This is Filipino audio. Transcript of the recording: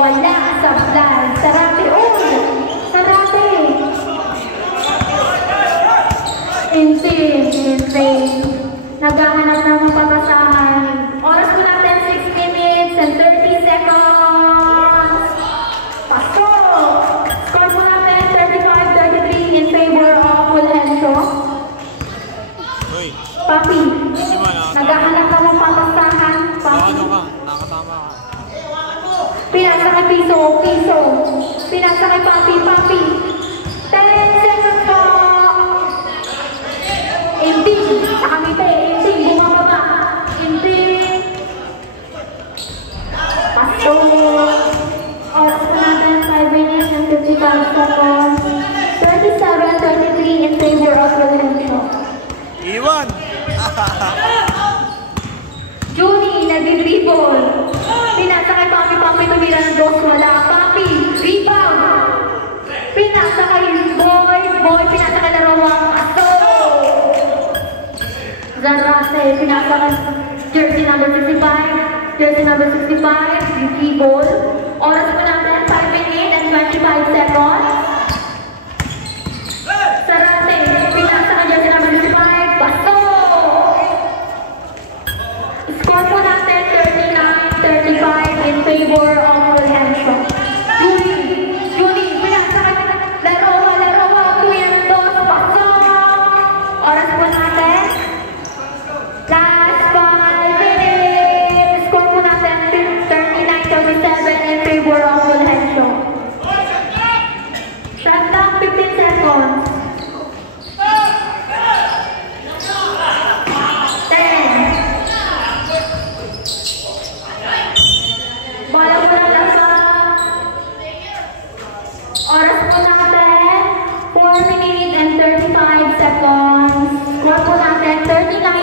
Wala sa plan. Sarate. Oh! Sarate. Hindi. Naghahanap ng mapapasahan. Oras po natin 6 minutes and 30 seconds. Paso! Score po natin 35-33 in favor of Fulgencio. Papi, naghahanap ng mapapasahan. Papi. Nakatama ka. Pinasa kay Piso. Pinasa kay Papi. 10 seconds po. Hindi. Nakangiti. Hindi. Bumababa. Hindi. Paso. Oras po natin 5 minutes and 55 seconds. 37-33 in favor of Fulgencio. Iwan! Junie, nag-dribble. Pinasa kay Papi, tumira ng dos, wala. Papi, rebound. Pinasa kay Boy, pinasa kay Larawang. Ato! Zarate, pinasa kay jersey number 65, Yuki Ball. Oras po natin, 5 minutes and 25 seconds. Zarate, pinasa kay jersey number 65, Basto! Score po natin 39-35 in favor of Fulgencio. Junie, pinasa ka Larowa, 2 and 2, pasok! Oras po natin. Last 5 minutes. Score po natin 39-37 in favor of Fulgencio. Shot down 15 seconds. 10. Bola po natin sa oras po natin 4 minutes and 35 seconds. Score po natin 39